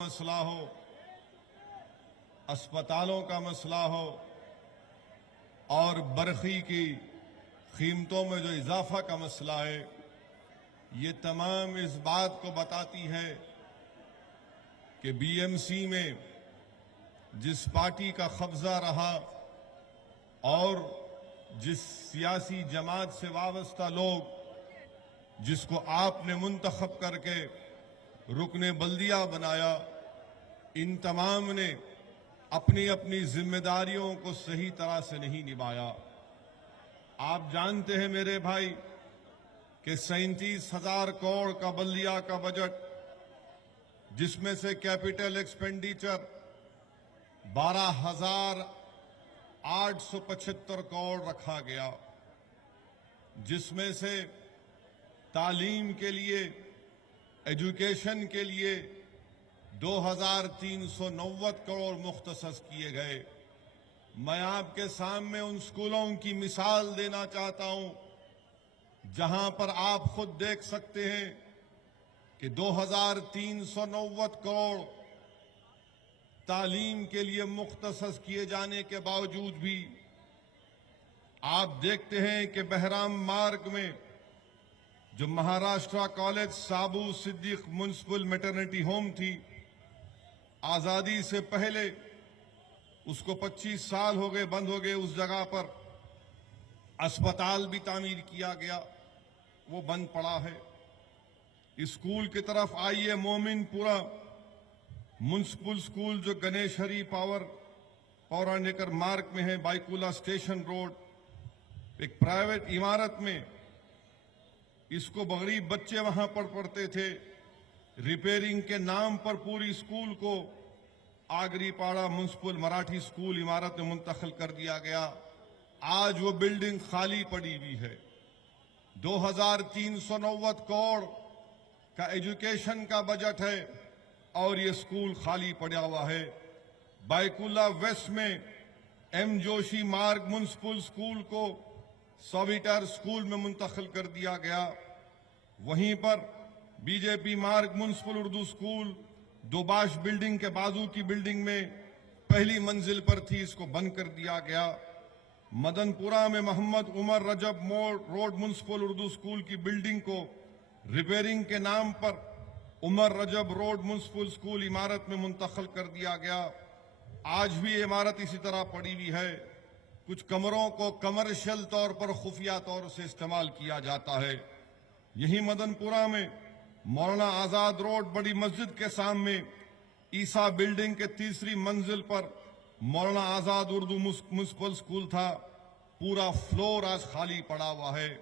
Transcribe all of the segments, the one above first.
مسئلہ ہو، اسپتالوں کا مسئلہ ہو اور برقی کی قیمتوں میں جو اضافہ کا مسئلہ ہے، یہ تمام اس بات کو بتاتی ہے کہ بی ایم سی میں جس پارٹی کا قبضہ رہا اور جس سیاسی جماعت سے وابستہ لوگ جس کو آپ نے منتخب کر کے رکن بلدیہ بنایا، ان تمام نے اپنی اپنی ذمہ داریوں کو صحیح طرح سے نہیں نبھایا۔ آپ جانتے ہیں میرے بھائی کہ 37,000 کروڑ کا بلدیہ کا بجٹ، جس میں سے کیپٹل ایکسپینڈیچر 12,875 کروڑ رکھا گیا، جس میں سے تعلیم کے لیے، ایجوکیشن کے لیے 2,390 کروڑ مختص کیے گئے۔ میں آپ کے سامنے ان اسکولوں کی مثال دینا چاہتا ہوں جہاں پر آپ خود دیکھ سکتے ہیں کہ 2,390 کروڑ تعلیم کے لیے مختص کیے جانے کے باوجود بھی آپ دیکھتے ہیں کہ بہرام مارگ میں جو مہاراشٹرا کالج سابو صدیق میونسپل میٹرنٹی ہوم تھی، آزادی سے پہلے اس کو 25 سال ہو گئے بند ہو گئے، اس جگہ پر اسپتال بھی تعمیر کیا گیا، وہ بند پڑا ہے۔ اسکول کی طرف آئیے، مومن پورا میونسپل اسکول جو گنیش ہری پورانکر مارگ میں ہے، بائیکولا اسٹیشن روڈ، ایک پرائیویٹ عمارت میں اس کو غریب بچے وہاں پر پڑھتے تھے، ریپیرنگ کے نام پر پوری اسکول کو آگری پاڑا میونسپل مراٹھی اسکول عمارت میں منتقل کر دیا گیا۔ آج وہ بلڈنگ خالی پڑی ہوئی ہے۔ 2,390 کروڑ کا ایجوکیشن کا بجٹ ہے اور یہ اسکول خالی پڑا ہوا ہے۔ بائیکولا ویسٹ میں ایم جوشی مارگ میونسپل اسکول کو سویٹر اسکول میں منتقل کر دیا گیا۔ وہیں پر بی جے پی مارگ میونسپل اردو اسکول دوباش بلڈنگ کے بازو کی بلڈنگ میں پہلی منزل پر تھی، اس کو بند کر دیا گیا۔ مدن پورہ میں محمد عمر رجب روڈ میونسپل اردو اسکول کی بلڈنگ کو ریپیرنگ کے نام پر عمر رجب روڈ میونسپل اسکول عمارت میں منتقل کر دیا گیا۔ آج بھی یہ عمارت اسی طرح پڑی ہوئی ہے۔ کچھ کمروں کو کمرشل طور پر خفیہ طور سے استعمال کیا جاتا ہے۔ یہی مدن پورہ میں مولانا آزاد روڈ بڑی مسجد کے سامنے عیسیٰ بلڈنگ کے تیسری منزل پر مولانا آزاد اردو میونسپل اسکول تھا، پورا فلور آج خالی پڑا ہوا ہے۔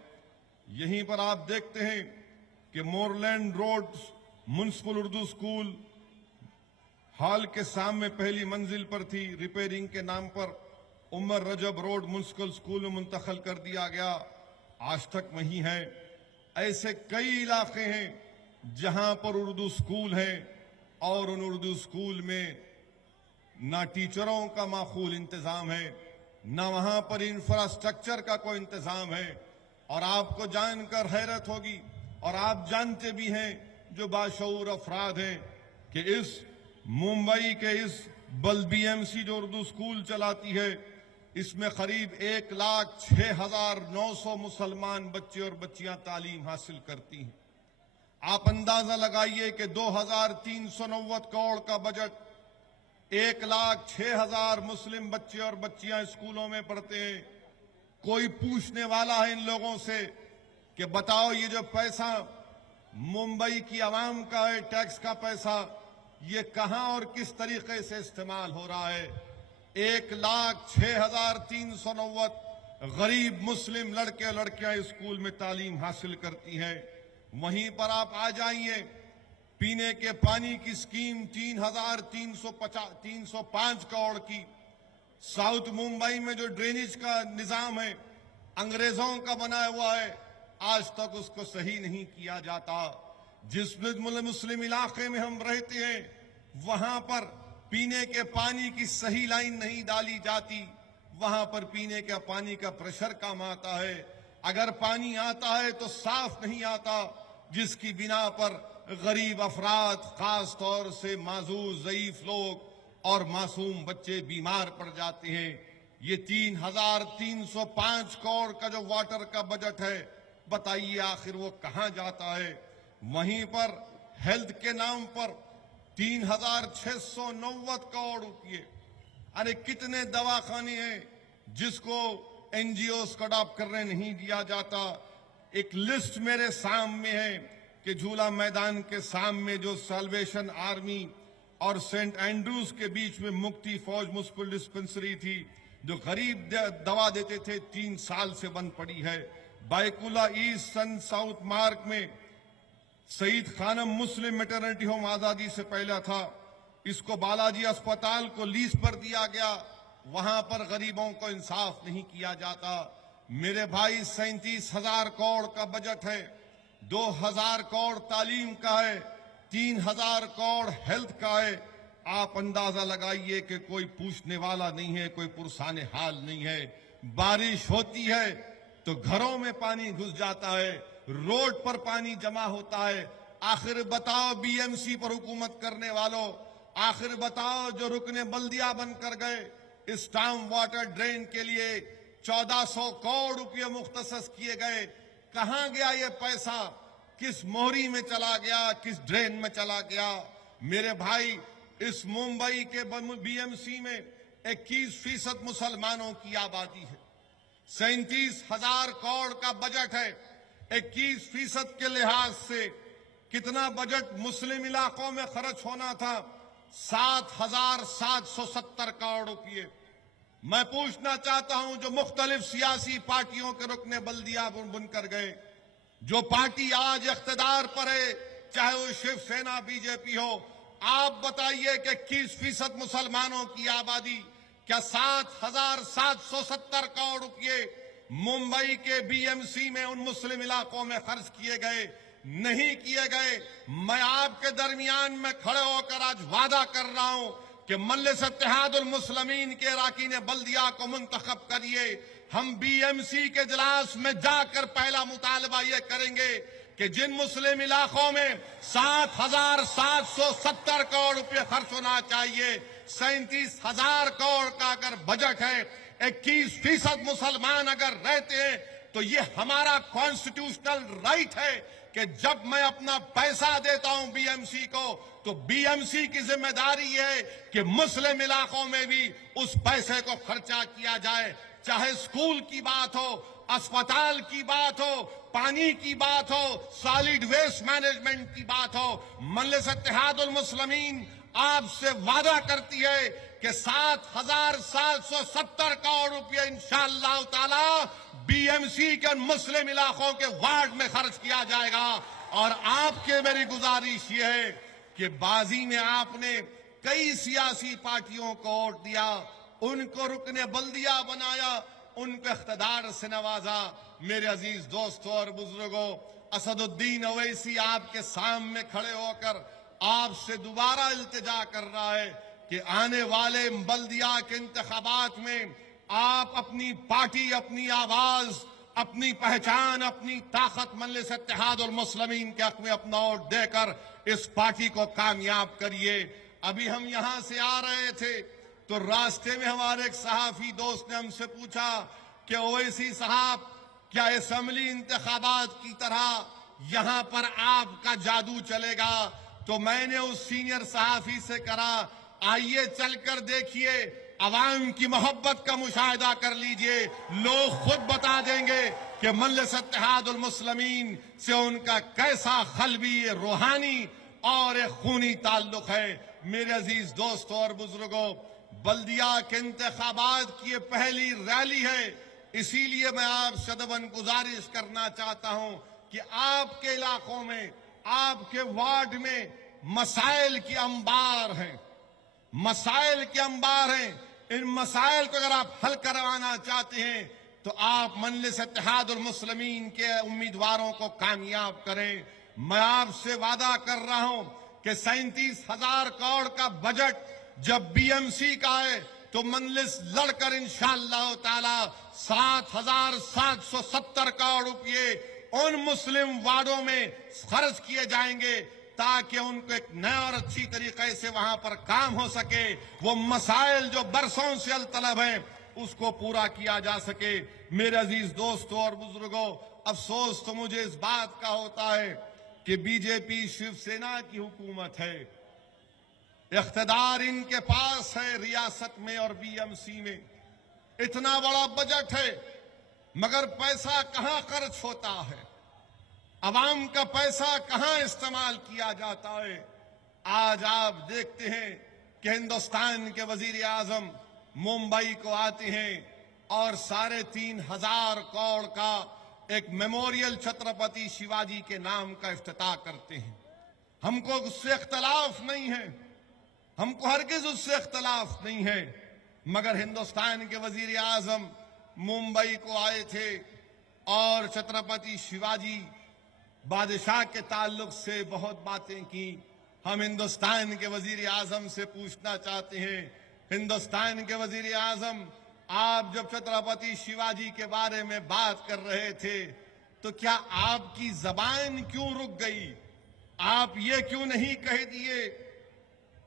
یہیں پر آپ دیکھتے ہیں کہ Moreland road municipal Urdu school hall کے سامنے پہلی منزل پر تھی، ریپیرنگ کے نام پر عمر رجب روڈ میونسپل اسکول میں منتقل کر دیا گیا، آج تک وہیں ہے۔ ایسے کئی علاقے ہیں جہاں پر اردو اسکول ہیں اور ان اردو اسکول میں نہ ٹیچروں کا معقول انتظام ہے، نہ وہاں پر انفراسٹرکچر کا کوئی انتظام ہے۔ اور آپ کو جان کر حیرت ہوگی، اور آپ جانتے بھی ہیں جو باشعور افراد ہیں، کہ اس ممبئی کے اس بی ایم سی جو اردو اسکول چلاتی ہے، اس میں قریب 1,06,900 مسلمان بچے اور بچیاں تعلیم حاصل کرتی ہیں۔ آپ اندازہ لگائیے کہ 2,390 کروڑ کا بجٹ، 1,06,000 مسلم بچے اور بچیاں اسکولوں میں پڑھتے ہیں۔ کوئی پوچھنے والا ہے ان لوگوں سے کہ بتاؤ یہ جو پیسہ ممبئی کی عوام کا ہے، ٹیکس کا پیسہ، یہ کہاں اور کس طریقے سے استعمال ہو رہا ہے؟ 1,06,390 غریب مسلم لڑکے اور لڑکیاں اسکول میں تعلیم حاصل کرتی ہیں۔ وہیں پر آپ آ جائیے، پینے کے پانی کی اسکیم 3,305 کروڑ کی۔ ساؤتھ ممبئی میں جو ڈرینیج کا نظام ہے، انگریزوں کا بنایا ہوا ہے، آج تک اس کو صحیح نہیں کیا جاتا۔ جس مسلم علاقے میں ہم رہتے ہیں، وہاں پر پینے کے پانی کی صحیح لائن نہیں ڈالی جاتی، وہاں پر پینے کے پانی کا پریشر کم آتا ہے۔ اگر پانی آتا ہے تو صاف نہیں آتا، جس کی بنا پر غریب افراد، خاص طور سے معذور ضعیف لوگ اور معصوم بچے بیمار پڑ جاتے ہیں۔ یہ 3,305 کروڑ کا جو واٹر کا بجٹ ہے، بتائیے آخر وہ کہاں جاتا ہے؟ وہیں پر ہیلتھ کے نام پر 3,690 کروڑ روپئے۔ ارے کتنے دواخانے ہیں جس کو این جی اوز کو اڈاپٹ کرنے نہیں دیا جاتا؟ ایک لسٹ میرے سامنے ہے کہ جھولا میدان کے سامنے جو سیلویشن آرمی اور سینٹ اینڈروز کے بیچ میں مکتی فوج میونسپل ڈسپنسری تھی، جو غریب دوا دیتے تھے، 3 سال سے بند پڑی ہے۔ بائیکولا ایسٹ سن ساؤتھ مارگ میں سعید خانم مسلم میٹرنٹی ہوم آزادی سے پہلا تھا، اس کو بالاجی اسپتال کو لیز پر دیا گیا، وہاں پر غریبوں کو انصاف نہیں کیا جاتا۔ میرے بھائی 37,000 کروڑ کا بجٹ ہے، 2,000 کروڑ تعلیم کا ہے، 3,000 کروڑ ہیلتھ کا ہے۔ آپ اندازہ لگائیے کہ کوئی پوچھنے والا نہیں ہے، کوئی پرسان حال نہیں ہے۔ بارش ہوتی ہے تو گھروں میں پانی گھس جاتا ہے، روڈ پر پانی جمع ہوتا ہے۔ آخر بتاؤ بی ایم سی پر حکومت کرنے والوں، آخر بتاؤ جو رکن بلدیہ بن کر گئے، اسٹام واٹر ڈرین کے لیے 1,400 کروڑ روپے مختص کیے گئے، کہاں گیا یہ پیسہ؟ کس موہری میں چلا گیا، کس ڈرین میں چلا گیا؟ میرے بھائی، اس ممبئی کے بی ایم سی میں 21% مسلمانوں کی آبادی ہے، 37,000 کروڑ کا بجٹ ہے۔ 21% کے لحاظ سے کتنا بجٹ مسلم علاقوں میں خرچ ہونا تھا؟ 7,770 کروڑ روپئے۔ میں پوچھنا چاہتا ہوں جو مختلف سیاسی پارٹیوں کے رکن بلدیہ بن کر گئے، جو پارٹی آج اقتدار پر ہے، چاہے وہ شیو سینا بی جے پی ہو، آپ بتائیے کہ 21% مسلمانوں کی آبادی، کیا 7,770 کروڑ روپئے ممبئی کے بی ایم سی میں ان مسلم علاقوں میں خرچ کیے گئے؟ نہیں کیے گئے۔ میں آپ کے درمیان میں کھڑے ہو کر آج وعدہ کر رہا ہوں کہ مجلس اتحاد المسلمین کے اراکین بلدیہ کو منتخب کریے۔ ہم بی ایم سی کے اجلاس میں جا کر پہلا مطالبہ یہ کریں گے کہ جن مسلم علاقوں میں 7,770 کروڑ روپے خرچ ہونا چاہیے، 37,000 کروڑ کا اگر بجٹ ہے، 21% مسلمان اگر رہتے ہیں، تو یہ ہمارا کانسٹیٹیوشنل رائٹ ہے کہ جب میں اپنا پیسہ دیتا ہوں بی ایم سی کو، تو بی ایم سی کی ذمہ داری ہے کہ مسلم علاقوں میں بھی اس پیسے کو خرچہ کیا جائے، چاہے اسکول کی بات ہو، اسپتال کی بات ہو، پانی کی بات ہو، سالڈ ویسٹ مینجمنٹ کی بات ہو۔ مجلس اتحاد المسلمین آپ سے وعدہ کرتی ہے کہ 7,770 کروڑ روپے انشاءاللہ تعالی بی ایم سی کے مسلم علاقوں کے وارڈ میں خرچ کیا جائے گا۔ اور آپ کے میری گزارش یہ ہے کہ بازی میں آپ نے کئی سیاسی پارٹیوں کو ووٹ دیا، ان کو رکن بلدیہ بنایا، ان کو اقتدار سے نوازا۔ میرے عزیز دوستوں اور بزرگوں، اسد الدین اویسی آپ کے سامنے کھڑے ہو کر آپ سے دوبارہ التجا کر رہا ہے کہ آنے والے بلدیہ کے انتخابات میں آپ اپنی پارٹی، اپنی آواز، اپنی پہچان، اپنی طاقت مجلس اتحاد المسلمین کے حق میں اپنا ووٹ دے کر اس پارٹی کو کامیاب کریے۔ ابھی ہم یہاں سے آ رہے تھے تو راستے میں ہمارے ایک صحافی دوست نے ہم سے پوچھا کہ اویسی صاحب، کیا اسمبلی انتخابات کی طرح یہاں پر آپ کا جادو چلے گا؟ تو میں نے اس سینئر صحافی سے کہا، آئیے چل کر دیکھیے، عوام کی محبت کا مشاہدہ کر لیجئے، لوگ خود بتا دیں گے کہ مجلس اتحاد المسلمین سے ان کا کیسا قلبی، روحانی اور خونی تعلق ہے۔ میرے عزیز دوستوں اور بزرگوں، بلدیہ کے انتخابات کی یہ پہلی ریلی ہے، اسی لیے میں آپ سے ادباً گزارش کرنا چاہتا ہوں کہ آپ کے علاقوں میں، آپ کے وارڈ میں مسائل کی انبار ہیں، مسائل کے انبار ہیں۔ ان مسائل کو اگر آپ حل کروانا چاہتے ہیں تو آپ مجلس اتحاد المسلمین کے امیدواروں کو کامیاب کریں۔ میں آپ سے وعدہ کر رہا ہوں کہ 37,000 کروڑ کا بجٹ جب بی ایم سی کا ہے تو مجلس لڑ کر انشاءاللہ تعالی 7,770 کروڑ روپئے ان مسلم وارڈوں میں خرچ کیے جائیں گے تاکہ ان کو ایک نئے اور اچھی طریقے سے وہاں پر کام ہو سکے، وہ مسائل جو برسوں سے الطلب ہیں اس کو پورا کیا جا سکے۔ میرے عزیز دوستوں اور بزرگوں، افسوس تو مجھے اس بات کا ہوتا ہے کہ بی جے پی شیو سینا کی حکومت ہے، اقتدار ان کے پاس ہے ریاست میں اور بی ایم سی میں، اتنا بڑا بجٹ ہے، مگر پیسہ کہاں خرچ ہوتا ہے، عوام کا پیسہ کہاں استعمال کیا جاتا ہے۔ آج آپ دیکھتے ہیں کہ ہندوستان کے وزیر اعظم ممبئی کو آتے ہیں اور 3,500 کروڑ کا ایک میموریل چھترپتی شیواجی کے نام کا افتتاح کرتے ہیں۔ ہم کو اس سے اختلاف نہیں ہے، ہم کو ہرگز اس سے اختلاف نہیں ہے، مگر ہندوستان کے وزیر اعظم ممبئی کو آئے تھے اور چھترپتی شیواجی بادشاہ کے تعلق سے بہت باتیں کی۔ ہم ہندوستان کے وزیر اعظم سے پوچھنا چاہتے ہیں، ہندوستان کے وزیر اعظم، آپ جب چھترپتی شیواجی کے بارے میں بات کر رہے تھے تو کیا آپ کی زبان کیوں رک گئی؟ آپ یہ کیوں نہیں کہہ دیے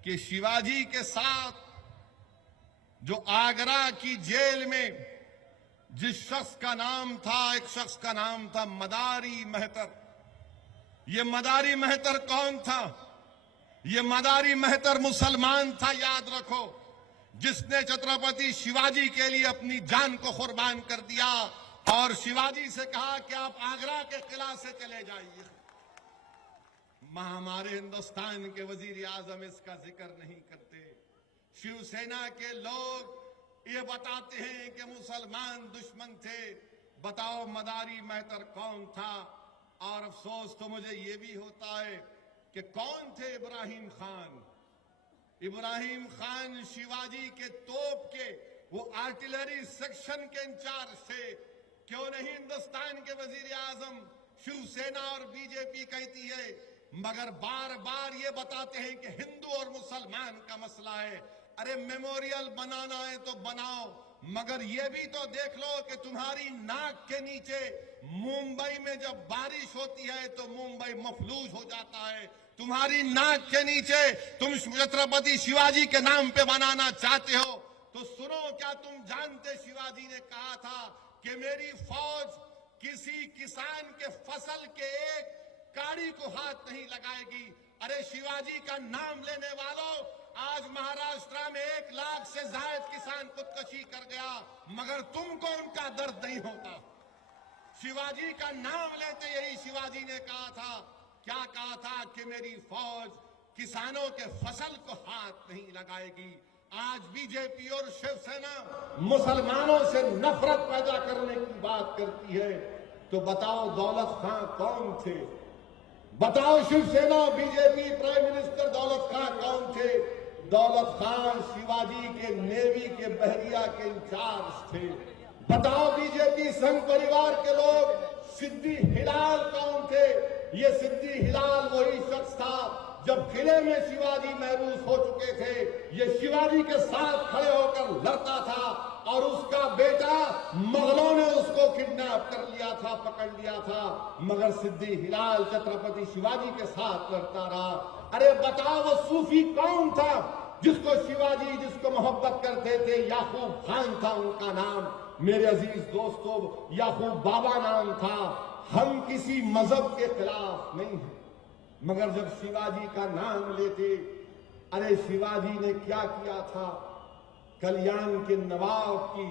کہ شیواجی کے ساتھ جو آگرہ کی جیل میں جس شخص کا نام تھا، ایک شخص کا نام تھا مداری مہتر۔ یہ مداری مہتر کون تھا؟ یہ مداری مہتر مسلمان تھا، یاد رکھو، جس نے چھترپتی شیواجی کے لیے اپنی جان کو قربان کر دیا اور شیواجی سے کہا کہ آپ آگرہ کے قلعہ سے چلے جائیے۔ ہمارے ہندوستان کے وزیر اعظم اس کا ذکر نہیں کرتے۔ شیو سینا کے لوگ یہ بتاتے ہیں کہ مسلمان دشمن تھے۔ بتاؤ مداری مہتر کون تھا؟ اور افسوس تو مجھے یہ بھی ہوتا ہے کہ کون تھے ابراہیم خان؟ ابراہیم خان شیواجی کے توپ کے وہ آرٹلری سیکشن کے انچارج تھے۔ کیوں نہیں ہندوستان کے وزیر اعظم شیو سینا اور بی جے پی کہتی ہے، مگر بار بار یہ بتاتے ہیں کہ ہندو اور مسلمان کا مسئلہ ہے۔ ارے میموریل بنانا ہے تو بناؤ، مگر یہ بھی تو دیکھ لو کہ تمہاری ناک کے نیچے ممبئی میں جب بارش ہوتی ہے تو ممبئی مفلوج ہو جاتا ہے۔ تمہاری ناک کے نیچے تم چھترپتی شیواجی کے نام پہ بنانا چاہتے ہو تو سنو، کیا تم جانتے شیواجی نے کہا تھا کہ میری فوج کسی کسان کے فصل کے ایک کاڑی کو ہاتھ نہیں لگائے گی۔ ارے شیواجی کا نام لینے والوں، آج مہاراشٹر میں 1 لاکھ سے زائد کسان خودکشی کر گیا، مگر تم کو ان کا درد نہیں ہوتا۔ شیواجی کا نام لیتے یہی شیواجی نے کہا تھا، کیا کہا تھا کہ میری فوج کسانوں کے فصل کو ہاتھ نہیں لگائے گی۔ آج بی جے پی اور شیو سینا مسلمانوں سے نفرت پیدا کرنے کی بات کرتی ہے، تو بتاؤ دولت خان کون تھے؟ بتاؤ شیو سینا بی جے پی پرائم منسٹر دولت خان کون تھے؟ دولت خان شیواجی کے نیوی کے بحریہ کے انچارج تھے۔ بتاؤ بی جے پی سنگھ پریوار کے لوگ سدھی ہلال کون تھے؟ یہ سدھی ہلال وہی شخص تھا جب قلعے میں شیواجی محبوس ہو چکے تھے، یہ شیواجی کے ساتھ کھڑے ہو کر لڑتا تھا اور اس کا بیٹا مغلوں نے اس کو کڈنیپ کر لیا تھا، پکڑ لیا تھا، مگر سدھی ہلال چھترپتی شیواجی کے ساتھ لڑتا رہا۔ ارے بتاؤ وہ صوفی کون تھا جس کو شیواجی جس کو محبت کرتے تھے؟ یعقوب خان تھا ان کا نام۔ میرے عزیز دوستو، یعقوب بابا نام تھا۔ ہم کسی مذہب کے خلاف نہیں ہیں، مگر جب شیواجی کا نام لیتے، ارے شیواجی نے کیا کیا تھا؟ کلیان کے نواب کی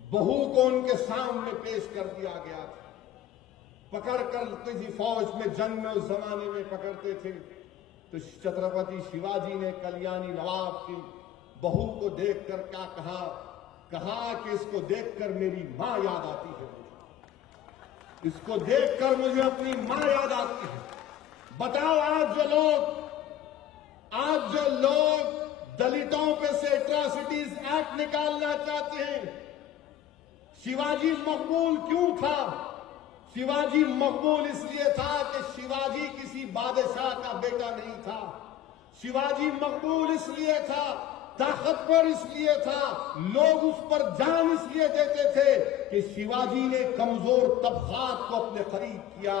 بہو کو ان کے سامنے پیش کر دیا گیا تھا، پکڑ کر کسی فوج میں جنگ میں اس زمانے میں پکڑتے تھے، تو چھترپتی شیواجی نے کلیانی نواب کی بہو کو دیکھ کر کیا کہا کہ اس کو دیکھ کر میری ماں یاد آتی ہے، اس کو دیکھ کر مجھے اپنی ماں یاد آتی ہے۔ بتاؤ آج جو لوگ دلتوں پہ سے ایٹراسٹیز ایکٹ نکالنا چاہتے ہیں، شیواجی مقبول کیوں تھا؟ شیواجی مقبول اس لیے تھا کہ شیواجی کسی بادشاہ کا بیٹا نہیں تھا۔ شیواجی مقبول اس لیے تھا، طاقتور اس لیے تھا، لوگ اس پر جان اس لیے دیتے تھے کہ شیواجی نے کمزور طبقات کو اپنے قریب کیا۔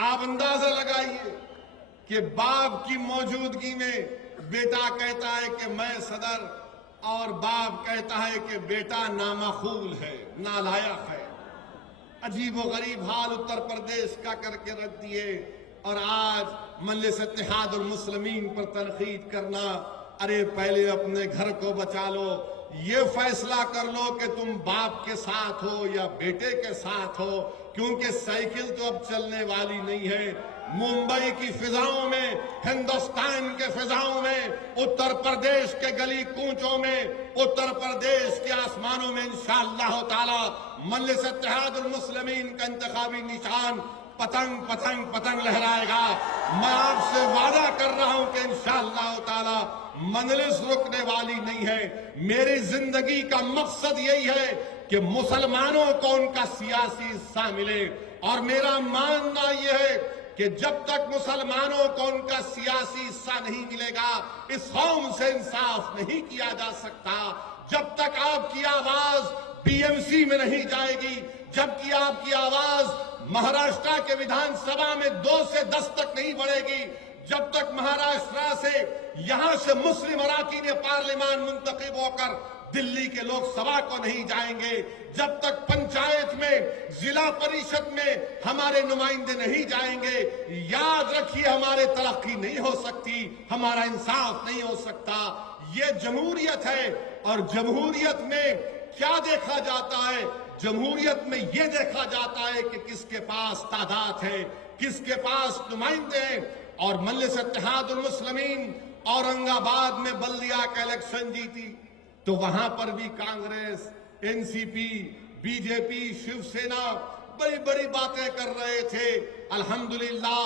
آپ اندازہ لگائیے کہ باپ کی موجودگی میں بیٹا کہتا ہے کہ میں صدر، اور باپ کہتا ہے کہ بیٹا نامعقول ہے، نالائق ہے۔ عجیب و غریب حال اتر پردیش کا کر کے رکھ دیے، اور آج مجلس اتحاد المسلمین پر تنقید کرنا، ارے پہلے اپنے گھر کو بچا لو، یہ فیصلہ کر لو کہ تم باپ کے ساتھ ہو یا بیٹے کے ساتھ ہو، کیونکہ سائیکل تو اب چلنے والی نہیں ہے۔ ممبئی کی فضاؤں میں، ہندوستان کے فضاؤں میں، اتر پردیش کے گلی کوچوں میں، اتر پردیش کے آسمانوں میں انشاءاللہ تعالی مجلس اتحاد المسلمین کا انتخابی نشان پتنگ پتنگ پتنگ لہرائے گا۔ میں آپ سے وعدہ کر رہا ہوں کہ انشاءاللہ تعالی مجلس رکنے والی نہیں ہے۔ میری زندگی کا مقصد یہی ہے کہ مسلمانوں کو ان کا سیاسی حصہ ملے، اور میرا ماننا یہ ہے کہ جب تک مسلمانوں کو ان کا سیاسی حصہ نہیں ملے گا، اس قوم سے انصاف نہیں کیا جا سکتا۔ جب تک آپ کی آواز پی ایم سی میں نہیں جائے گی، جبکہ آپ کی آواز مہاراشٹرا کے ویدھان سبھا میں 2 سے 10 تک نہیں بڑھے گی، جب تک مہاراشٹرا سے یہاں سے مسلم اراکین پارلیمان منتخب ہو کر دلی کے لوک سبھا کو نہیں جائیں گے، جب تک پنچایت میں، ضلع پریشد میں ہمارے نمائندے نہیں جائیں گے، یاد رکھیے ہمارے ترقی نہیں ہو سکتی، ہمارا انصاف نہیں ہو سکتا۔ یہ جمہوریت ہے، اور جمہوریت میں کیا دیکھا جاتا ہے؟ جمہوریت میں یہ دیکھا جاتا ہے کہ کس کے پاس تعداد ہے، کس کے پاس نمائندے ہیں۔ اور مجلس اتحاد المسلمین اورنگ آباد میں بلدیہ کا الیکشن جیتی تو وہاں پر بھی کانگریس، این سی پی، بی جے پی، شیو سینا بڑی بڑی باتیں کر رہے تھے۔ الحمدللہ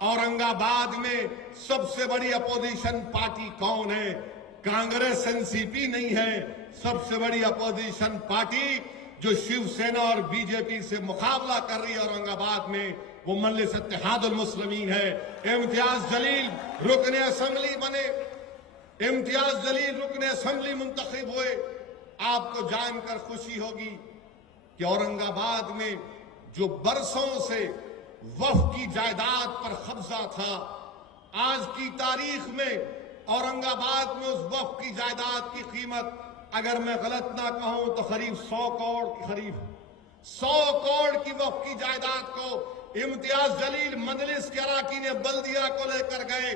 اورنگ آباد میں سب سے بڑی اپوزیشن پارٹی کون ہے؟ کانگریس، این سی پی نہیں ہے۔ سب سے بڑی اپوزیشن پارٹی جو شیو سینا اور بی جے پی سے مقابلہ کر رہی ہے اورنگ آباد میں، وہ مجلس اتحاد المسلمین ہے۔ امتیاز جلیل رکن اسمبلی بنے، امتیاز جلیل رکن اسمبلی منتخب ہوئے۔ آپ کو جان کر خوشی ہوگی کہ اورنگ آباد میں جو برسوں سے وقف کی جائیداد پر قبضہ تھا، آج کی تاریخ میں اورنگ آباد میں اس وقف کی جائیداد کی قیمت، اگر میں غلط نہ کہوں تو قریب 100 کروڑ کی قریب 100 کروڑ کی وقف کی جائیداد کو امتیاز جلیل مجلس کے اراکین بلدیہ کو لے کر گئے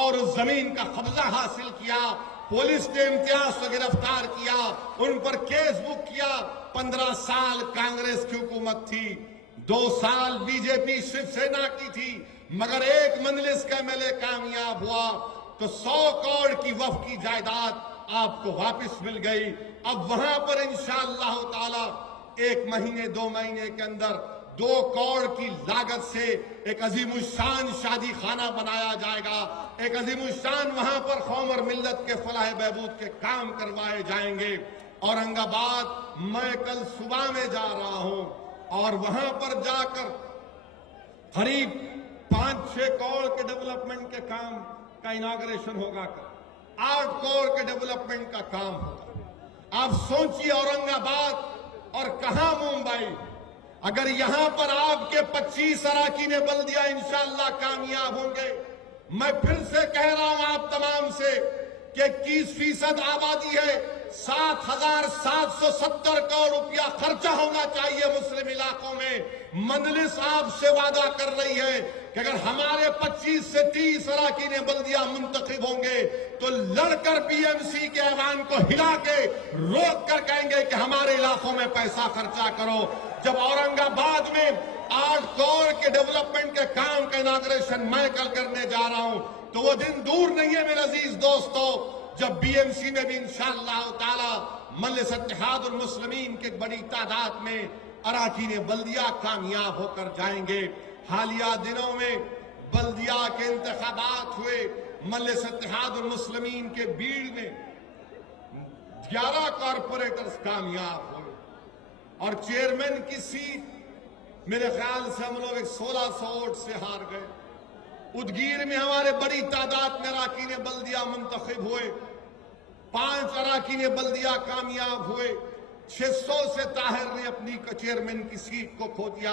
اور اس زمین کا قبضہ حاصل کیا۔ پولیس نے امتیاز کو گرفتار کیا، ان پر کیس بک کیا۔ 15 سال کانگریس کی حکومت تھی، 2 سال بی جے پی شیو سینا کی تھی، مگر ایک مجلس کا ایم ایل اے کامیاب ہوا تو 100 کروڑ کی وقف کی جائیداد آپ کو واپس مل گئی۔ اب وہاں پر انشاءاللہ تعالی 1 مہینے 2 مہینے کے اندر 2 کروڑ کی لاگت سے ایک عظیم الشان شادی خانہ بنایا جائے گا، ایک عظیم الشان وہاں پر قوم اور ملت کے فلاح بہبود کے کام کروائے جائیں گے۔ اورنگ آباد میں کل صبح میں جا رہا ہوں، اور وہاں پر جا کر قریب 5-6 کروڑ کے ڈیولپمنٹ کے کام کا اناگریشن ہوگا، 8 کروڑ کے ڈیولپمنٹ کا کام ہوگا۔ آپ سوچیے اورنگ آباد اور کہاں ممبئی، اگر یہاں پر آپ کے 25 اراکین بلدیہ انشاءاللہ کامیاب ہوں گے، میں پھر سے کہہ رہا ہوں آپ تمام سے کہ 21% آبادی ہے، 7,770 کروڑ روپیہ خرچہ ہونا چاہیے مسلم علاقوں میں۔ مجلس آپ سے وعدہ کر رہی ہے کہ اگر ہمارے 25 سے 30 اراکین بلدیہ منتخب ہوں گے تو لڑ کر پی ایم سی کے ایوان کو ہلا کے روک کر کہیں گے کہ ہمارے علاقوں میں پیسہ خرچہ کرو۔ جب اورنگ آباد میں 8 کروڑ کے ڈیولپمنٹ کے کام کا اناگریشن میں کل کرنے جا رہا ہوں تو وہ دن دور نہیں ہے میرے عزیز دوستو، جب بی ایم سی میں بھی انشاءاللہ تعالی مجلس اتحاد المسلمین کے بڑی تعداد میں اراکین بلدیہ کامیاب ہو کر جائیں گے۔ حالیہ دنوں میں بلدیہ کے انتخابات ہوئے، مجلس اتحاد المسلمین کے بیڑ میں 11 کارپوریٹرز کامیاب ہوئے، اور چیئرمین کی سیٹ میرے خیال سے ہم لوگ 1600 ووٹ سے ہار گئے۔ ادگیر میں ہمارے بڑی تعداد میں اراکین بلدیہ منتخب ہوئے، 5 اراکین بلدیہ کامیاب ہوئے، 600 سے طاہر نے اپنی چیئرمین کی سیٹ کو کھو دیا۔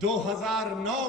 2009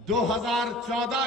2014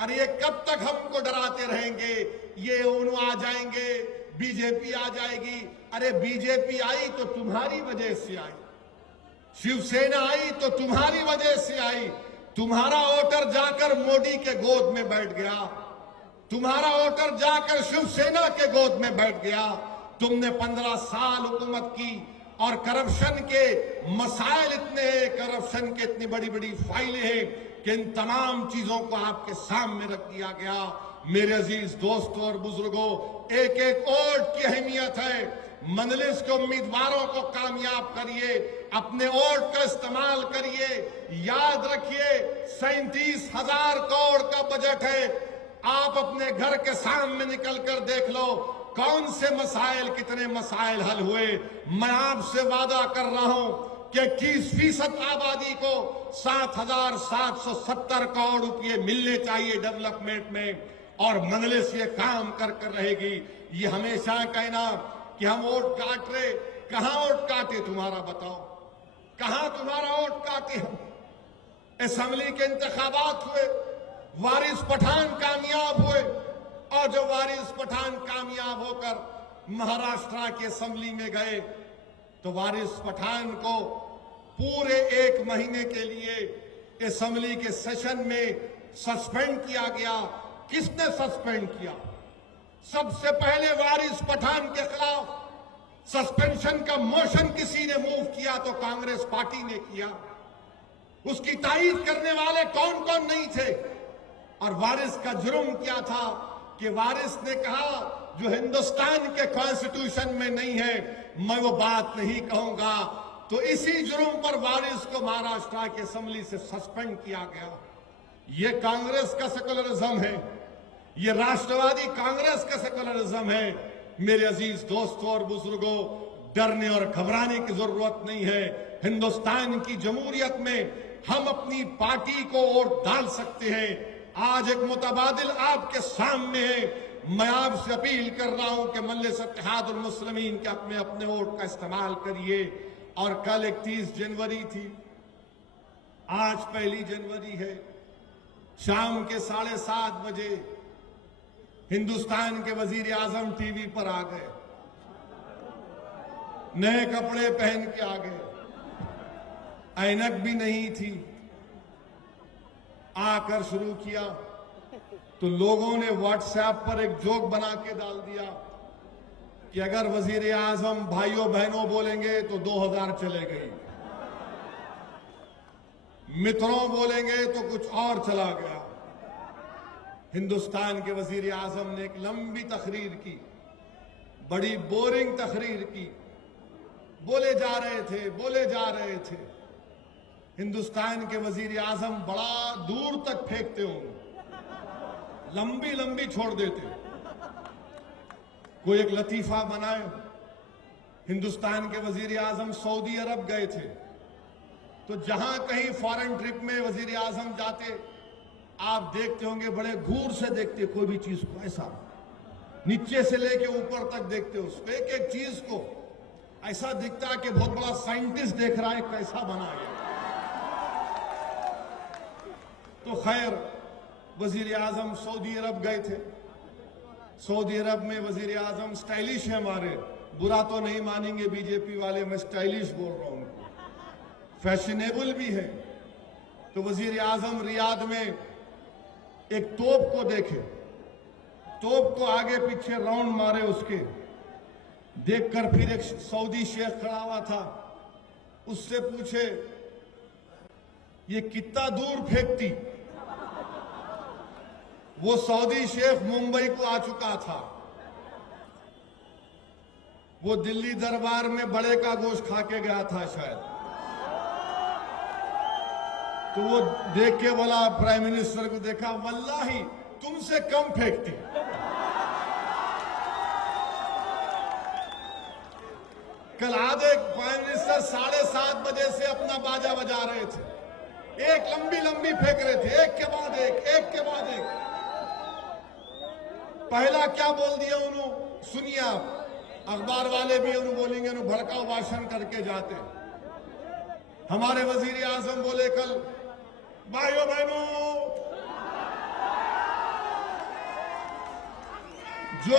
ارے یہ کب تک ہم کو ڈراتے رہیں گے؟ یہ انہوں آ جائیں گے، بی جے پی آ جائے گی۔ ارے بی جے پی آئی تو تمہاری وجہ سے آئی، شیو سینا آئی تو تمہاری وجہ سے آئی۔ تمہارا ووٹر جا کر مودی کے گود میں بیٹھ گیا، تمہارا ووٹر جا کر شیو سینا کے گود میں بیٹھ گیا۔ تم نے 15 سال حکومت کی اور کرپشن کے مسائل اتنے ہیں، کرپشن کے اتنی بڑی بڑی فائلیں ہیں کہ ان تمام چیزوں کو آپ کے سامنے رکھ دیا گیا۔ میرے عزیز دوستوں اور بزرگوں، ایک ایک ووٹ کی اہمیت ہے۔ مجلس کے امیدواروں کو کامیاب کریے، اپنے ووٹ کا استعمال کریے۔ یاد رکھیے 37,000 کروڑ کا بجٹ ہے۔ آپ اپنے گھر کے سامنے نکل کر دیکھ لو کون سے مسائل، کتنے مسائل حل ہوئے۔ میں آپ سے وعدہ کر رہا ہوں کہ 21% آبادی کو 7,770 کروڑ روپے ملنے چاہیے ڈیولپمنٹ میں، اور مجلس یہ کام کر رہے گی۔ یہ ہمیشہ کہنا کہ ہم ووٹ کاٹ رہے، کہاں ووٹ کاٹے تمہارا بتاؤ؟ کہاں تمہارا ووٹ کاٹے ہم؟ اسمبلی کے انتخابات ہوئے، وارث پٹھان کامیاب ہوئے، اور جو وارث پٹھان کامیاب ہو کر مہاراشٹرا کی اسمبلی میں گئے تو وارث پٹھان کو پورے 1 مہینے کے لیے اسمبلی کے سیشن میں سسپینڈ کیا گیا۔ کس نے سسپینڈ کیا؟ سب سے پہلے وارث پٹھان کے خلاف سسپینشن کا موشن کسی نے موو کیا تو کانگریس پارٹی نے کیا۔ اس کی تائید کرنے والے کون کون نہیں تھے؟ اور وارث کا جرم کیا تھا کہ وارث نے کہا جو ہندوستان کے کانسٹیٹیوشن میں نہیں ہے میں وہ بات نہیں کہوں گا۔ تو اسی جرم پر وارث کو مہاراشٹر کی اسمبلی سے سسپینڈ کیا گیا۔ یہ کانگریس کا سیکولرزم ہے، یہ راشٹروادی کانگریس کا سیکولرزم ہے۔ میرے عزیز دوستوں اور بزرگوں، ڈرنے اور گھبرانے کی ضرورت نہیں ہے۔ ہندوستان کی جمہوریت میں ہم اپنی پارٹی کو ووٹ ڈال سکتے ہیں۔ آج ایک متبادل آپ کے سامنے ہے۔ میں آپ سے اپیل کر رہا ہوں کہ مجلس اتحاد المسلمین کے اپنے ووٹ کا استعمال کریے۔ اور کل 31 جنوری تھی، آج 1 جنوری ہے۔ شام کے 7:30 بجے ہندوستان کے وزیر اعظم ٹی وی پر آ گئے، نئے کپڑے پہن کے آ گئے، اینک بھی نہیں تھی۔ آ کر شروع کیا تو لوگوں نے واٹس ایپ پر ایک جوک بنا کے ڈال دیا کہ اگر وزیر اعظم بھائیوں بہنوں بولیں گے تو 2000 چلے گئی، متروں بولیں گے تو کچھ اور چلا گیا۔ ہندوستان کے وزیر اعظم نے ایک لمبی تقریر کی، بڑی بورنگ تقریر کی، بولے جا رہے تھے۔ ہندوستان کے وزیر اعظم بڑا دور تک پھینکتے ہوں، لمبی چھوڑ دیتے۔ کوئی ایک لطیفہ بنائے، ہندوستان کے وزیر اعظم سعودی عرب گئے تھے، تو جہاں کہیں فارن ٹرپ میں وزیر اعظم جاتے آپ دیکھتے ہوں گے بڑے غور سے دیکھتے، کوئی بھی چیز کو ایسا نیچے سے لے کے اوپر تک دیکھتے، اس پہ ایک چیز کو ایسا دکھتا کہ بہت بڑا سائنٹسٹ دیکھ رہا ہے کیسا بنا ہے۔ تو خیر وزیر اعظم سعودی عرب گئے تھے۔ سعودی عرب میں وزیر اعظم سٹائلش ہے، ہمارے برا تو نہیں مانیں گے بی جے پی والے، میں سٹائلش بول رہا ہوں، فیشنیبل بھی ہے۔ تو وزیر اعظم ریاض میں ایک توپ کو دیکھے، توپ کو آگے پیچھے راؤنڈ مارے، اس کے دیکھ کر پھر ایک سعودی شیخ کھڑا ہوا تھا، اس سے پوچھے یہ کتنا دور پھینکتی؟ وہ سعودی شیخ ممبئی کو آ چکا تھا، وہ دلی دربار میں بڑے کا گوشت کھا کے گیا تھا شاید، تو وہ دیکھ کے بولا پرائم منسٹر کو دیکھا، واللہ تم سے کم پھینکتی۔ کل آدھے پرائم منسٹر 7:30 بجے سے اپنا باجا بجا رہے تھے، ایک لمبی پھینک رہے تھے، ایک کے بعد ایک۔ پہلا کیا بول دیا انہوں، سنیے آپ، اخبار والے بھی انہوں بولیں گے، انہوں بھڑکاؤ بھاشن کر کے جاتے۔ ہمارے وزیر اعظم بولے کل، بھائیو بہنوں جو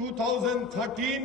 2013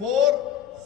4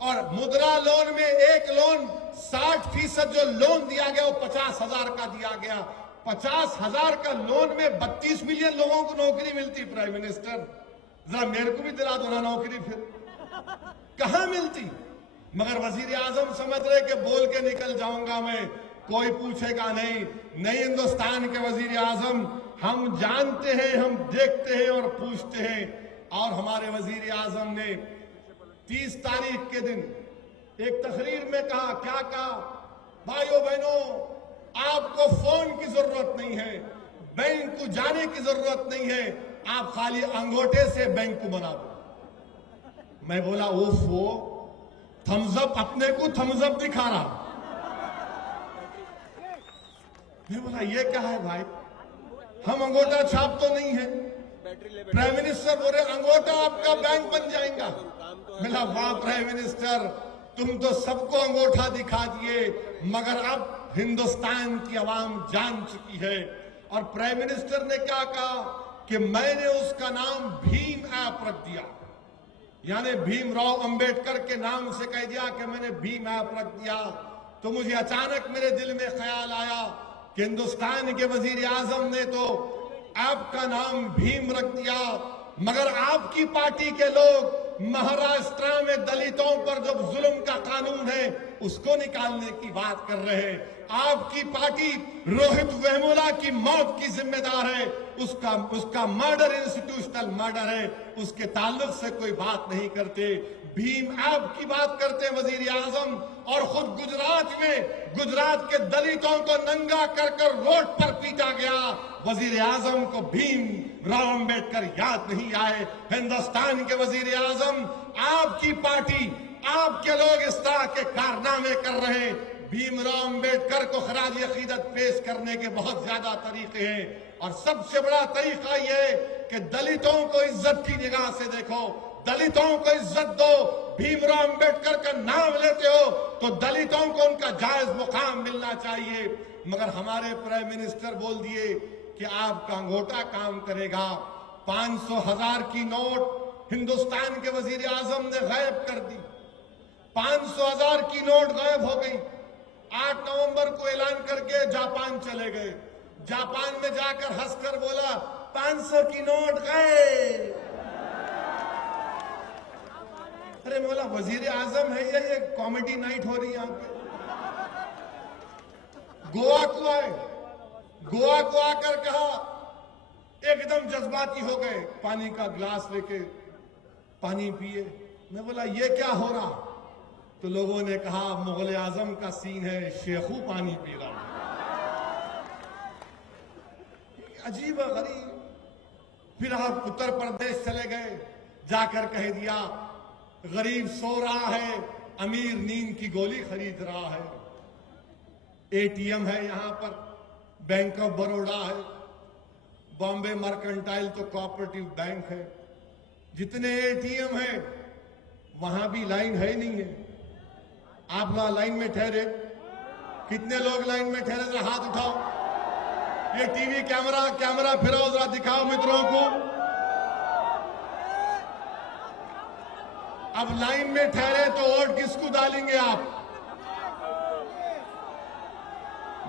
اور مدرا لون میں ایک لون 60% جو لون دیا گیا وہ 50,000 کا دیا گیا. 50,000 کا لون میں 32 ملین لوگوں کو نوکری ملتی. پرائم منسٹر ذرا میرے کو بھی دلا دو نا نوکری. پھر کہاں ملتی؟ مگر وزیر اعظم سمجھ رہے کہ بول کے نکل جاؤں گا میں, کوئی پوچھے گا نہیں. نئی ہندوستان کے وزیر اعظم ہم جانتے ہیں, ہم دیکھتے ہیں اور پوچھتے ہیں. اور ہمارے وزیر اعظم نے 30 تاریخ کے دن ایک تقریر میں کہا, کیا کہا؟ بھائیو بہنوں, آپ کو فون کی ضرورت نہیں ہے, بینک کو جانے کی ضرورت نہیں ہے, آپ خالی انگوٹھے سے بینک کو بنا دو. میں بولا اوف, وہ تھمز اپ اپنے کو تھمز اپ دکھا رہا. میں بولا یہ کیا ہے بھائی, ہم انگوٹھا چھاپ تو نہیں ہے. پرائم منسٹر بولے انگوٹھا آپ کا بینک بن جائے گا. ملا واہ پرائم منسٹر, تم تو سب کو انگوٹھا دکھا دیے, مگر اب ہندوستان کی عوام جان چکی ہے. اور پرائم منسٹر نے کیا کہا کہ میں نے اس کا نام بھیم ایپ رکھ دیا, یعنی بھیم راؤ امبیڈکر کے نام سے کہہ دیا کہ میں نے بھیم ایپ رکھ دیا. تو مجھے اچانک میرے دل میں خیال آیا کہ ہندوستان کے وزیر اعظم نے تو ایپ کا نام بھیم رکھ دیا, مگر آپ کی پارٹی کے لوگ مہاراشٹر میں دلتوں پر جو ظلم کا قانون ہے اس کو نکالنے کی بات کر رہے ہیں. آپ کی پارٹی روہت ویمولا کی موت کی ذمہ دار ہے, اس کا مرڈر انسٹیٹیوشنل مرڈر ہے, اس کے تعلق سے کوئی بات نہیں کرتے. بھیم ایپ کی بات کرتے ہیں وزیر اعظم, اور خود گجرات میں گجرات کے دلتوں کو ننگا کر کر روڈ پر پیٹا گیا. وزیر اعظم کو بھیم راؤ امبیڈکر یاد نہیں آئے. ہندوستان کے وزیر اعظم, آپ کی پارٹی, آپ کے لوگ اس طرح کے کارنامے کر رہے ہیں. بھیم راؤ امبیڈکر کو خراج عقیدت پیش کرنے کے بہت زیادہ طریقے ہیں, اور سب سے بڑا طریقہ یہ ہے کہ دلتوں کو عزت کی نگاہ سے دیکھو, دلتوں کو عزت دو. بھیم راؤ امبیڈکر کا نام لیتے ہو تو دلتوں کو ان کا جائز مقام ملنا چاہیے. مگر ہمارے پرائم منسٹر بول دیے کہ آپ کا انگوٹھا کام کرے گا. 500,000 کی نوٹ ہندوستان کے وزیر اعظم نے غائب کر دی. 500,000 کی نوٹ غائب ہو گئی. 8 نومبر کو اعلان کر کے جاپان چلے گئے. جاپان میں جا کر ہنس کر بولا 500 کی نوٹ غائب. ارے مولا وزیر اعظم ہے یہ کامیڈی نائٹ ہو رہی یہاں پہ. گوا کو آئے, گوا کو آ کر کہا, ایک دم جذباتی ہو گئے, پانی کا گلاس لے کے پانی پیے. میں بولا یہ کیا ہو رہا؟ تو لوگوں نے کہا مغل اعظم کا سین ہے, شیخو پانی پی رہا. عجیب و غریب. پھر آپ اتر پردیش چلے گئے, جا کر کہہ دیا غریب سو رہا ہے, امیر نیند کی گولی خرید رہا ہے. اے ٹی ایم ہے یہاں پر, بینک آف بروڈا ہے, بامبے مرکنٹائل تو کوآپریٹو بینک ہے. جتنے اے ٹی ایم ہیں وہاں بھی لائن ہے نہیں ہے. آپ وہاں لائن میں ٹھہرے, کتنے لوگ لائن میں ٹھہرے ذرا ہاتھ اٹھاؤ. یہ ٹی وی کیمرہ پھراؤ, ذرا دکھاؤ متروں کو. اب لائن میں ٹھہرے تو ووٹ کس کو ڈالیں گے آپ؟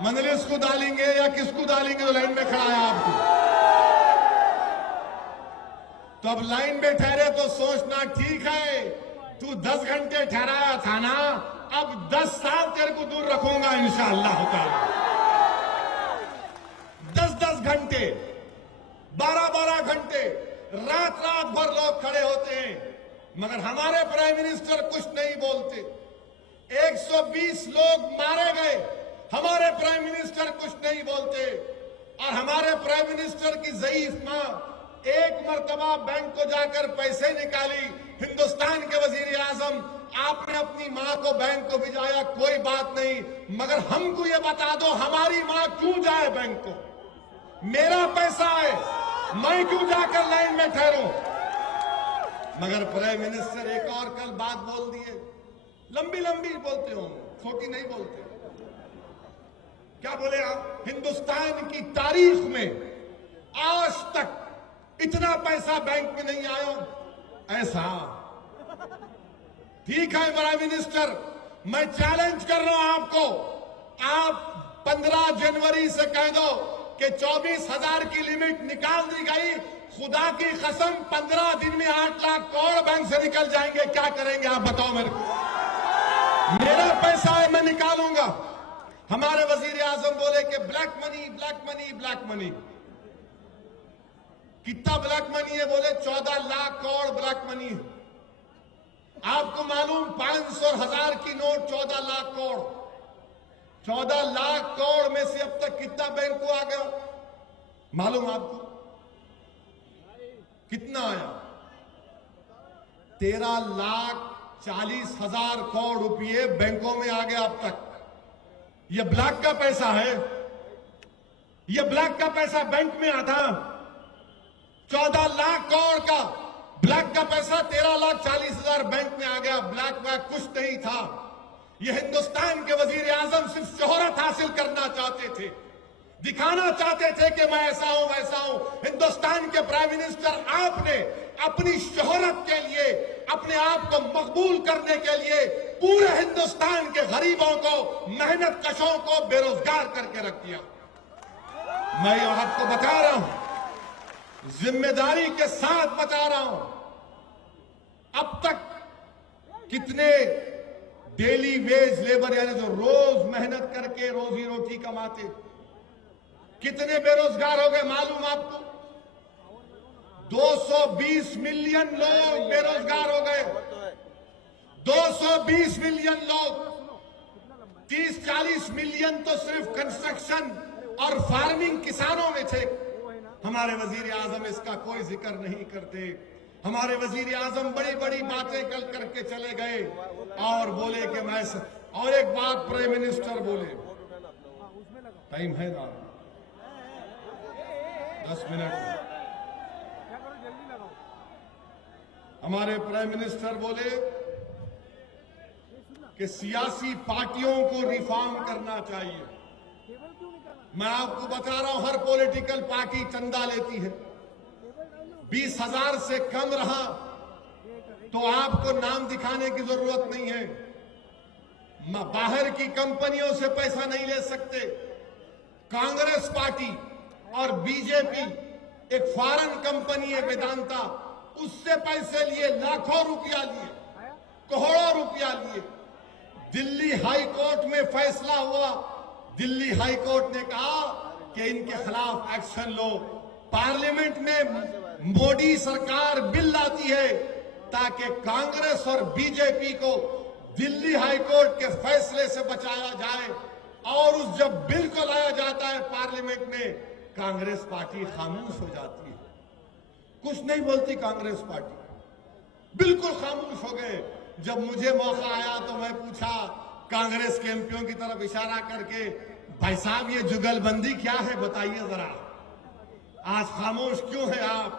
منلس کو ڈالیں گے یا کس کو ڈالیں گے جو لائن میں کھڑا ہے آپ کو؟ تو اب لائن میں ٹھہرے تو سوچنا ٹھیک ہے, تو 10 گھنٹے ٹھہرایا تھا نا, اب 10 سال تیرے کو دور رکھوں گا انشاءاللہ تعالی. 10 گھنٹے, 12 گھنٹے, رات بھر لوگ کھڑے ہوتے ہیں, مگر ہمارے پرائم منسٹر کچھ نہیں بولتے. 120 لوگ مارے گئے, ہمارے پرائم منسٹر کچھ نہیں بولتے. اور ہمارے پرائم منسٹر کی ضعیف ماں ایک مرتبہ بینک کو جا کر پیسے نکالی. ہندوستان کے وزیر اعظم, آپ نے اپنی ماں کو بینک کو بھیجایا, کوئی بات نہیں, مگر ہم کو یہ بتا دو ہماری ماں کیوں جائے بینک کو؟ میرا پیسہ ہے, میں کیوں جا کر لائن میں ٹھہروں؟ مگر پرائم منسٹر ایک اور کل بات بول دیے, لمبی بولتے ہوں, چھوٹی نہیں بولتے. کیا بولے آپ؟ ہندوستان کی تاریخ میں آج تک اتنا پیسہ بینک میں نہیں آیا. ایسا ٹھیک ہے پرائم منسٹر، میں چیلنج کر رہا ہوں آپ کو، آپ 15 جنوری سے کہہ دو کہ 24,000 کی لمٹ نکال دی گئی، خدا کی قسم 15 دن میں 8 لاکھ کروڑ بینک سے نکل جائیں گے، کیا کریں گے آپ بتاؤ میرے کو؟ میرا پیسہ ہے، میں نکالوں گا۔ ہمارے وزیر اعظم بولے کہ بلیک منی بلیک منی بلیک منی، کتنا بلیک منی ہے؟ بولے 14 لاکھ کروڑ بلیک منی ہے۔ آپ کو معلوم 500 اور 1000 کی نوٹ 14 لاکھ کروڑ، 14 لاکھ کروڑ میں سے اب تک کتنا بینک کو آ گیا معلوم آپ کو؟ کتنا آیا؟ 13,40,000 کروڑ روپئے بینکوں میں آ گیا اب تک۔ یہ بلیک کا پیسہ ہے، یہ بلیک کا پیسہ بینک میں آتا، 14 لاکھ کروڑ کا بلیک کا پیسہ 13,40,000 بینک میں آ گیا۔ بلیک کچھ نہیں تھا۔ یہ ہندوستان کے وزیر اعظم صرف شہرت حاصل کرنا چاہتے تھے، دکھانا چاہتے تھے کہ میں ایسا ہوں ویسا ہوں۔ ہندوستان کے پرائم منسٹر، آپ نے اپنی شہرت کے لیے، اپنے آپ کو مقبول کرنے کے لیے پورے ہندوستان کے غریبوں کو، محنت کشوں کو بے روزگار کر کے رکھ دیا۔ میں آپ کو بتا رہا ہوں، ذمہ داری کے ساتھ بتا رہا ہوں، اب تک کتنے ڈیلی ویج لیبر یعنی جو روز محنت کر کے روزی روٹی کماتے، کتنے بے روزگار ہو گئے معلوم آپ کو؟ 220 ملین لوگ بے روزگار ہو گئے، 220 ملین لوگ، 30-40 ملین تو صرف کنسٹرکشن اور فارمنگ کسانوں میں تھے۔ ہمارے وزیر اعظم اس کا کوئی ذکر نہیں کرتے۔ ہمارے وزیر اعظم بڑی بڑی باتیں کر کے چلے گئے اور بولے کہ میں اور ایک بات پرائم منسٹر بولے، ٹائم ہے نا 10 منٹ، ہمارے پرائم منسٹر بولے کہ سیاسی پارٹیوں کو ریفارم کرنا چاہیے۔ میں آپ کو بتا رہا ہوں، ہر پولیٹیکل پارٹی چندہ لیتی ہے، 20,000 سے کم رہا تو آپ کو نام دکھانے کی ضرورت نہیں ہے۔ باہر کی کمپنیوں سے پیسہ نہیں لے سکتے۔ کانگریس پارٹی اور بی جے پی ایک فارن کمپنی ہے ویدانتا، اس سے پیسے لیے، لاکھوں روپیہ لیے، کروڑوں روپیہ لیے۔ دلی ہائی کورٹ میں فیصلہ ہوا، دلی ہائی کورٹ نے کہا کہ ان کے خلاف ایکشن لو۔ پارلیمنٹ میں مودی سرکار بل لاتی ہے تاکہ کانگریس اور بی جے پی کو دلی ہائی کورٹ کے فیصلے سے بچایا جائے، اور اس جب بل کو لایا جاتا ہے پارلیمنٹ میں، کانگریس پارٹی خاموش ہو جاتی ہے، کچھ نہیں بولتی کانگریس پارٹی، بالکل خاموش ہو گئے۔ جب مجھے موقع آیا تو میں پوچھا کانگریس کے ایم پیوں کی طرف اشارہ کر کے، بھائی صاحب یہ جگل بندی کیا ہے بتائیے ذرا، آج خاموش کیوں ہے آپ؟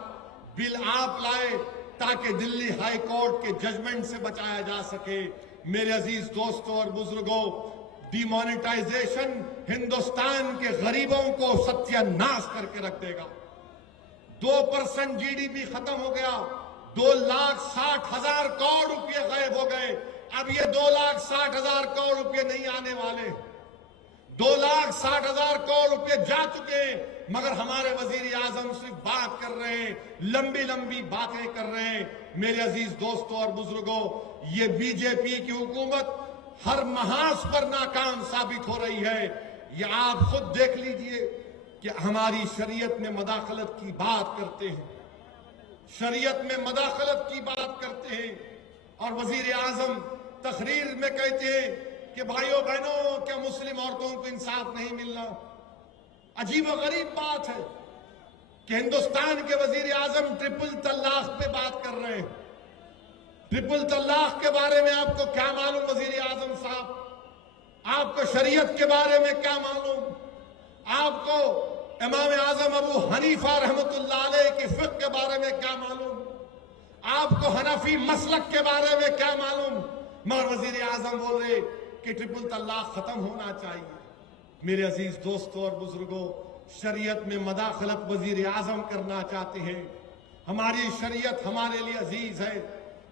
بل آپ لائے تاکہ دلی ہائی کورٹ کے ججمنٹ سے بچایا جا سکے۔ میرے عزیز دوستوں اور بزرگوں، ڈی مانیٹائزیشن ہندوستان کے غریبوں کو ستیہ ناش کر کے رکھ دے گا۔ 2% جی ڈی پی ختم ہو گیا، 2,60,000 کروڑ روپے غائب ہو گئے۔ اب یہ 2,60,000 کروڑ روپے نہیں آنے والے، 2,60,000 کروڑ روپے جا چکے ہیں، مگر ہمارے وزیر اعظم صرف بات کر رہے ہیں، لمبی لمبی باتیں کر رہے ہیں۔ میرے عزیز دوستوں اور بزرگوں، یہ بی جے پی کی حکومت ہر محاذ پر ناکام ثابت ہو رہی ہے۔ یہ آپ خود دیکھ لیجئے کہ ہماری شریعت میں مداخلت کی بات کرتے ہیں، شریعت میں مداخلت کی بات کرتے ہیں، اور وزیر اعظم تقریر میں کہتے ہیں کہ بھائیوں بہنوں، کیا مسلم عورتوں کو انصاف نہیں ملنا؟ عجیب و غریب بات ہے کہ ہندوستان کے وزیر اعظم ٹرپل طلاق پہ بات کر رہے ہیں۔ ٹرپل طلاق کے بارے میں آپ کو کیا معلوم وزیر اعظم صاحب؟ آپ کو شریعت کے بارے میں کیا معلوم؟ آپ کو امام اعظم ابو حنیفہ رحمت اللہ علیہ کے فقہ کے بارے میں کیا معلوم؟ آپ کو حنفی مسلک کے بارے میں کیا معلوم؟ مگر وزیر اعظم بول رہے کہ ٹرپل طلاق ختم ہونا چاہیے۔ میرے عزیز دوستوں اور بزرگوں، شریعت میں مداخلت وزیر اعظم کرنا چاہتے ہیں۔ ہماری شریعت ہمارے لیے عزیز ہے،